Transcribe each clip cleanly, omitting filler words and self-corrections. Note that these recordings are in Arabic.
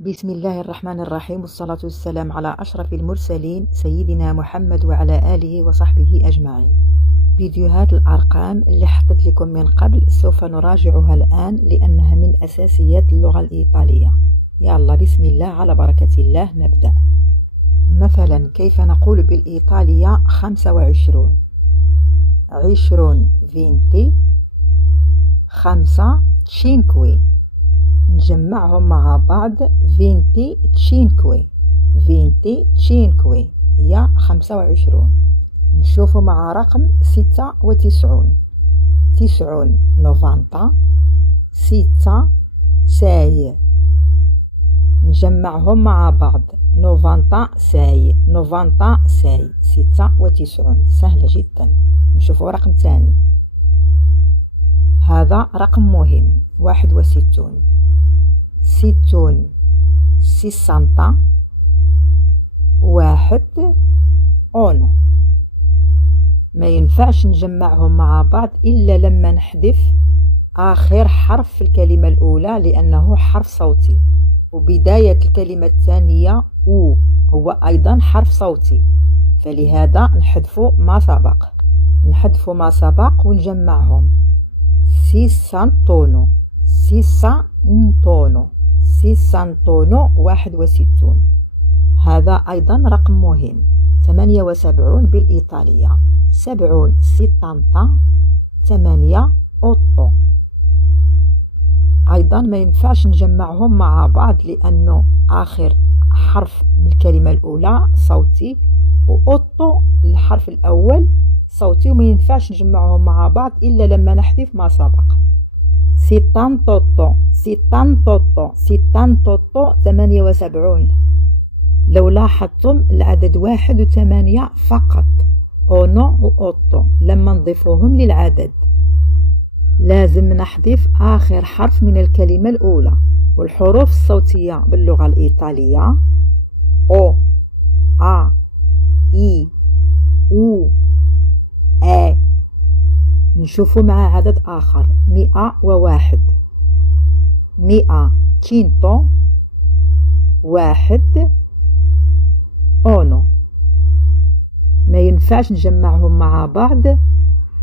بسم الله الرحمن الرحيم، والصلاة والسلام على أشرف المرسلين سيدنا محمد وعلى آله وصحبه أجمعين. فيديوهات الأرقام اللي حطيت لكم من قبل سوف نراجعها الآن لأنها من أساسيات اللغة الإيطالية. يلا بسم الله على بركة الله نبدأ. مثلا كيف نقول بالإيطالية 25؟ 20 فينتي، 5 تشينكوي. نجمعهم مع بعض 25 هي 25. نشوفوا مع رقم 96 90 6 6. نجمعهم مع بعض 96 96. سهلة جدا. نشوفوا رقم ثاني، هذا رقم مهم 61 60 60 1 أونو. ما ينفعش نجمعهم مع بعض إلا لما نحذف آخر حرف في الكلمة الأولى لأنه حرف صوتي، وبداية الكلمة الثانية أو هو أيضا حرف صوتي، فلهذا نحذف ما سبق ونجمعهم 61 61. هذا أيضا رقم مهم 78 بالإيطالية 70 70 8 8. أيضا ما ينفعش نجمعهم مع بعض لأنه آخر حرف من الكلمة الأولى صوتي، وأوتو الحرف الأول صوتي، وما ينفعش نجمعهم مع بعض إلا لما نحذف ما سبق. 78. لو لاحظتم العدد 1 و8 فقط، أونو وأوتو، لما نضيفوهم للعدد لازم نحذف آخر حرف من الكلمة الأولى. والحروف الصوتية باللغة الإيطالية أو أ إي أو أ. نشوفوا مع عدد آخر 101 100 1 أونو. ما ينفعش نجمعهم مع بعض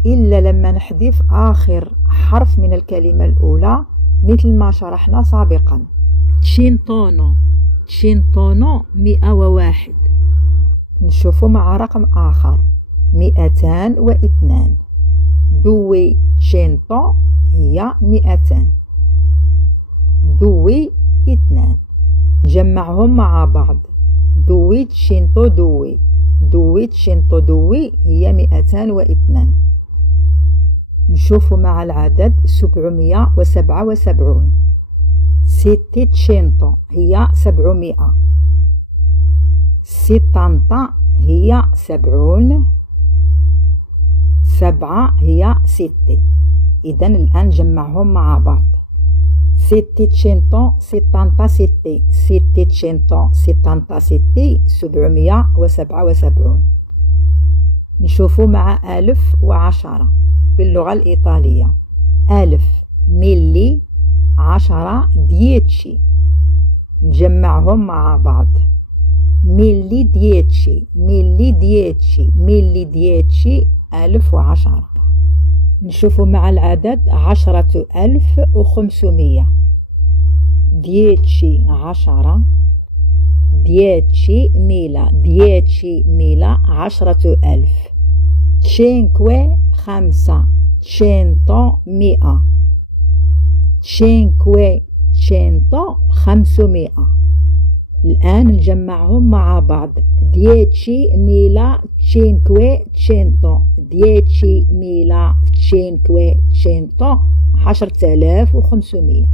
إلا لما نحذف آخر حرف من الكلمة الأولى مثل ما شرحنا سابقا. تشينتونو 101. نشوفوا مع رقم آخر 202 200 هي 200 2. نجمعهم مع بعض 202 هي 202. نشوفوا مع العدد 777 700 هي 700 70 هي 70 7 هي 6. إذن الآن نجمعهم مع بعض 777 777. نشوفوا مع 1010 باللغة الإيطالية 1000 ملي 10 10. نجمعهم مع بعض ملي 1010. نشوفوا مع العدد 10500 10 10 10,000 10,000. 5 5 100 500. الآن نجمعهم مع بعض 10,500 10,500.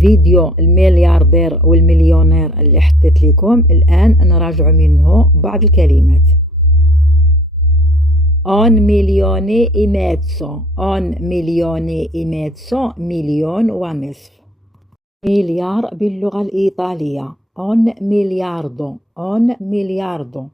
فيديو الملياردير والمليونير اللي حطيت لكم الآن نراجع منه بعض الكلمات. 1 مليون e mezzo 1 مليون e mezzo مليون ونصف. مليار باللغة الإيطالية 1 miliardo 1 miliardo.